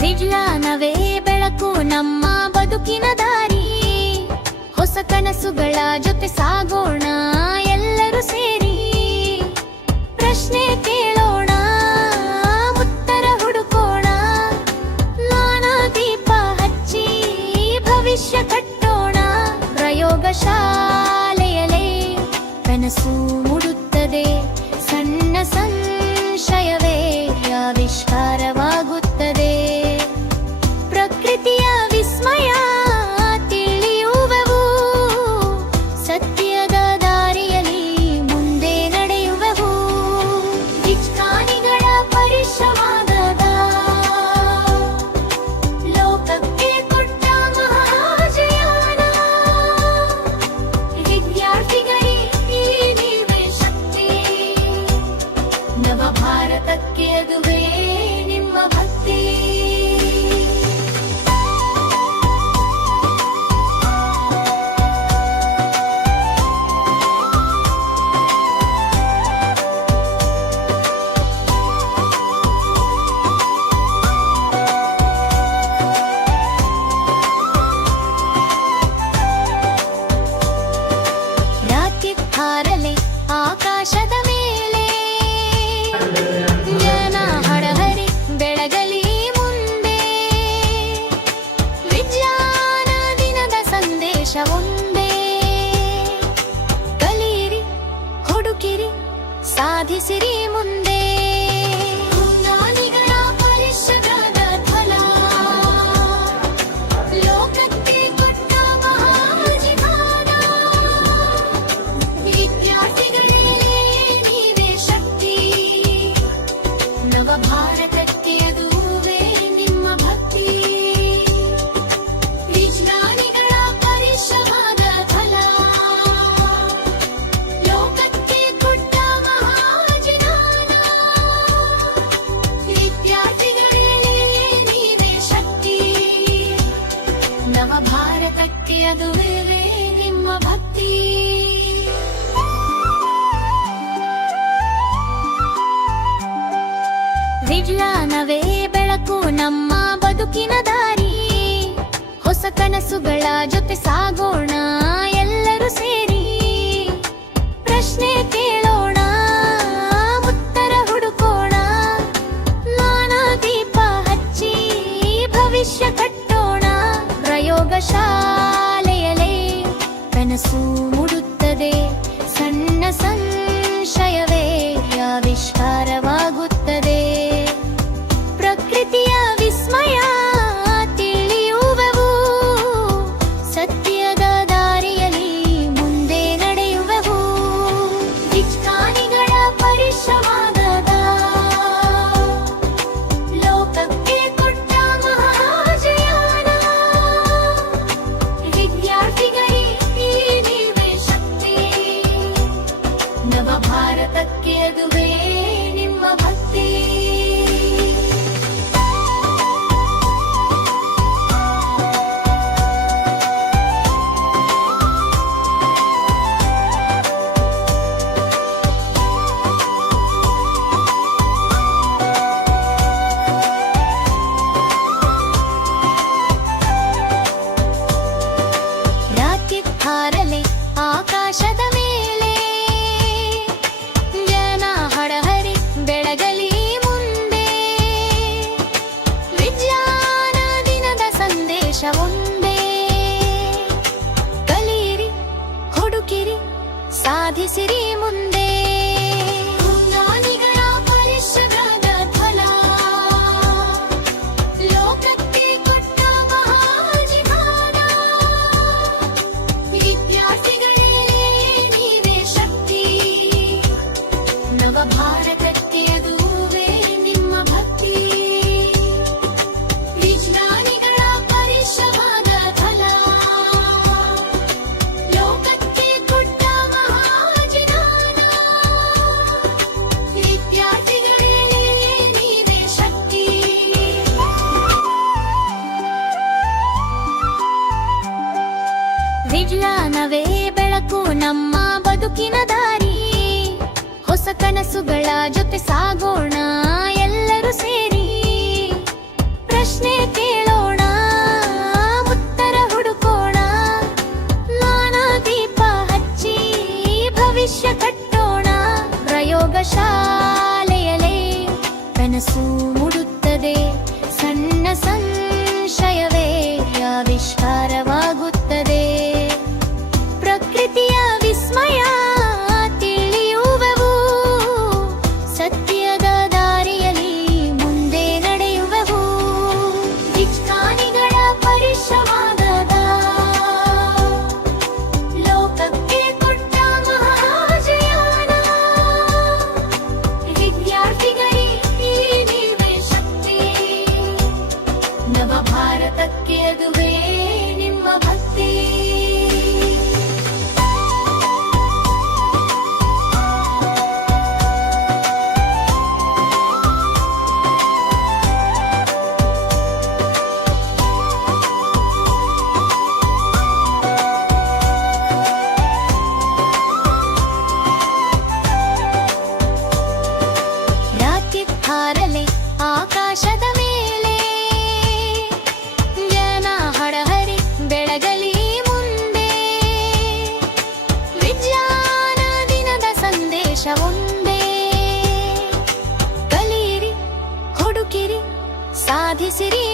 ವಿಜ್ಞಾನವೇ ಬೆಳಕು ನಮ್ಮ ಬದುಕಿನ ದಾರಿ. ಹೊಸ ಕನಸುಗಳ ಜೊತೆ ಸಾಗೋಣ ಎಲ್ಲರೂ ಸೇರಿ. ಪ್ರಶ್ನೆ ಕೇಳೋಣ, ಉತ್ತರ ಹುಡುಕೋಣ. ಜ್ಞಾನ ದೀಪ ಹಚ್ಚಿ ಭವಿಷ್ಯ ಕಟ್ಟೋಣ. ಪ್ರಯೋಗಶಾಲೆಯಲ್ಲೇ ಕನಸು ಮೂಡುತ್ತದೆ. ಸಣ್ಣ ಸಂಶಯವೇ ಆವಿಷ್ಕಾರವಾಗುತ್ತದೆ. ಪ್ರಕೃತಿಯ ವಿಸ್ಮಯ ತಿಳಿಯುವೆವು. ಸತ್ಯದ ದಾರಿಯಲ್ಲಿ ಮುಂದೆ ನಡೆಯುವೆವು. ವಿಜ್ಞಾನಿಗಳ ಪರಿಶ್ರಮದ ಲೋಕಕ್ಕೆ ಕೊಟ್ಟ ಮಹಾಜಯಾನ. ವಿದ್ಯಾರ್ಥಿಗಳಿಗೆ ನೀವೇ ಶಕ್ತಿ. ನವ ಭಾರತಕ್ಕೆ ಅದುವೇ ನಿಮ್ಮ ಭಕ್ತಿ. ರಾಕೆಟ್ ಹಾರಲಿ ಆಕಾಶದ ಮೇಲೆ. ಜನ ಹಡಹರಿ ಬೆಳಗಲಿ ಮುಂದೆ. ವಿಜ್ಞಾನ ದಿನದ ಸಂದೇಶ ಒಂದೇ. ಕಲಿಯಿರಿ, ಹುಡುಕಿರಿ, ಸಾಧಿಸಿರಿ ಮುಂದೆ. ಜ್ಞಾನಿಗಳ ಪರಿಶ್ರಮದ ಫಲ ಲೋಕಕ್ಕೆ ಕೊಟ್ಟ ಮಹಾಜೀವನ. ವಿದ್ಯಾರ್ಥಿಗಳೇ ನೀವೇ ಶಕ್ತಿ. ನವ ಭಾರತಕ್ಕೆ ಅದುವೇ ನಿಮ್ಮ ಭಕ್ತಿ. ವಿಜ್ಞಾನಿಗಳ ಪರಿಶ್ರಮದ ಫಲ ಲೋಕಕ್ಕೆ ಕೊಟ್ಟ ಮಹಾಜೀವನ. ವಿದ್ಯಾರ್ಥಿಗಳೇ ನೀವೇ ಶಕ್ತಿ. ನವ ಭಾರತಕ್ಕೆ ಅದುವೇ ನಿಮ್ಮ ಭಕ್ತಿ. ವಿಜ್ಞಾನವೇ ಬೆಳಕು ನಮ್ಮ ಬದುಕಿನ ದಾರಿ. ಹೊಸ ಕನಸುಗಳ ಜೊತೆ ಸಾಗೋಣ ಎಲ್ಲರೂ ಸೇರಿ. ಪ್ರಶ್ನೆ ಕೇಳೋಣ, ಉತ್ತರ ಹುಡುಕೋಣ. ಜ್ಞಾನ ದೀಪ ಹಚ್ಚಿ ಭವಿಷ್ಯ ಕಟ್ಟೋಣ. ಪ್ರಯೋಗಶಾಲೆಯಲ್ಲೇ ಕನಸು ಮೂಡುತ್ತದೆ. ಸಣ್ಣ ಸಂಶಯವೇ ಆವಿಷ್ಕಾರವಾಗುತ್ತದೆ. ಪ್ರಕೃತಿಯ ವಿಸ್ಮಯ ತಿಳಿಯುವೆವು. ಸತ್ಯದ ದಾರಿಯಲ್ಲಿ ಮುಂದೆ ನಡೆಯುವೆವು. ವಿಜ್ಞಾನಿಗಳ ಪರಿಶ್ರಮದ ಲೋಕಕ್ಕೆ ಕೊಟ್ಟ ಮಹಾಜಯಾನ. ವಿದ್ಯಾರ್ಥಿಗಳಿಗೆ ನೀವೇ ಶಕ್ತಿ. ನವ ಭಾರತಕ್ಕೆ ಅದುವೇ ನಿಮ್ಮ ಭಕ್ತಿ. ರಾಕೆಟ್ ಹಾರಲಿ ಆಕಾಶದ ಮೇಲೆ. ಜನ ಹಡಹರಿ ಬೆಳಗಲಿ ಮುಂದೆ. ವಿಜ್ಞಾನ ದಿನದ ಸಂದೇಶ ಒಂದೇ. ಕಲಿಯಿರಿ, ಹುಡುಕಿರಿ, ಸಾಧಿಸಿರಿ ಮುಂದೆ. ಜ್ಞಾನಿಗಳ ಪರಿಶ್ರಮದ ಫಲ ಲೋಕಕ್ಕೆ ಕೊಟ್ಟ ಮಹಾಜೀವನ. ವಿದ್ಯಾರ್ಥಿಗಳೇ ನೀವೇ ಶಕ್ತಿ. ನವ ಭಾರತಕ್ಕೆ ಅದುವೇ ನಿಮ್ಮ ಭಕ್ತಿ. ವಿಜ್ಞಾನಿಗಳ ಪರಿಶ್ರಮದ ಫಲ ಲೋಕಕ್ಕೆ ಕೊಟ್ಟ ಮಹಾಜೀವನ. ವಿದ್ಯಾರ್ಥಿಗಳೇ ನೀವೇ ಶಕ್ತಿ. ವಿಜ್ಞಾನವೇ ಬೆಳಕು ನಮ್ಮ ಬದುಕಿನ ದಾರಿ. ಹೊಸ ಕನಸುಗಳ ಜೊತೆ ಸಾಗೋಣ ಎಲ್ಲರೂ ಸೇರಿ. ಪ್ರಶ್ನೆ ಪ್ರಶ್ನೆ ಕೇಳೋಣ, ಉತ್ತರ ಹುಡುಕೋಣ. ಜ್ಞಾನ ದೀಪ ಹಚ್ಚಿ ಭವಿಷ್ಯ ಕಟ್ಟೋಣ. ಪ್ರಯೋಗಶಾಲೆಯಲ್ಲೇ ಕನಸು ಮೂಡುತ್ತದೆ, ಸಣ್ಣ ಸಂಶಯವೇ ಆವಿಷ್ಕಾರವಾಗುತ್ತದೆ. ಪ್ರಕೃತಿಯ ವಿಸ್ಮಯ ತಿಳಿಯುವೆವು, ಸತ್ಯದ ದಾರಿಯಲ್ಲಿ ಮುಂದೆ ನಡೆಯುವೆವು. ವಿಜ್ಞಾನಿಗಳ ಪರಿಶ್ರಮದ ಲೋಕಕ್ಕೆ ಕೊಟ್ಟ ಮಹಾಜಯಾನ. ವಿದ್ಯಾರ್ಥಿಗಳಿಗೆ ನೀವೇ ಶಕ್ತಿ, ನವ ಭಾರತಕ್ಕೆ ಅದುವೇ ನಿಮ್ಮ ಭಕ್ತಿ. ರಾಕೆಟ್ ಹಾರಲಿ ಆಕಾಶದ ಮೇಲೆ, ಜನ ಹಡಹರಿ ಬೆಳಗಲಿ ಮುಂದೆ. ವಿಜ್ಞಾನ ದಿನದ ಸಂದೇಶ ಒಂದೇ, ಕಲಿಯಿರಿ, ಹುಡುಕಿರಿ, ಸಾಧಿಸಿರಿ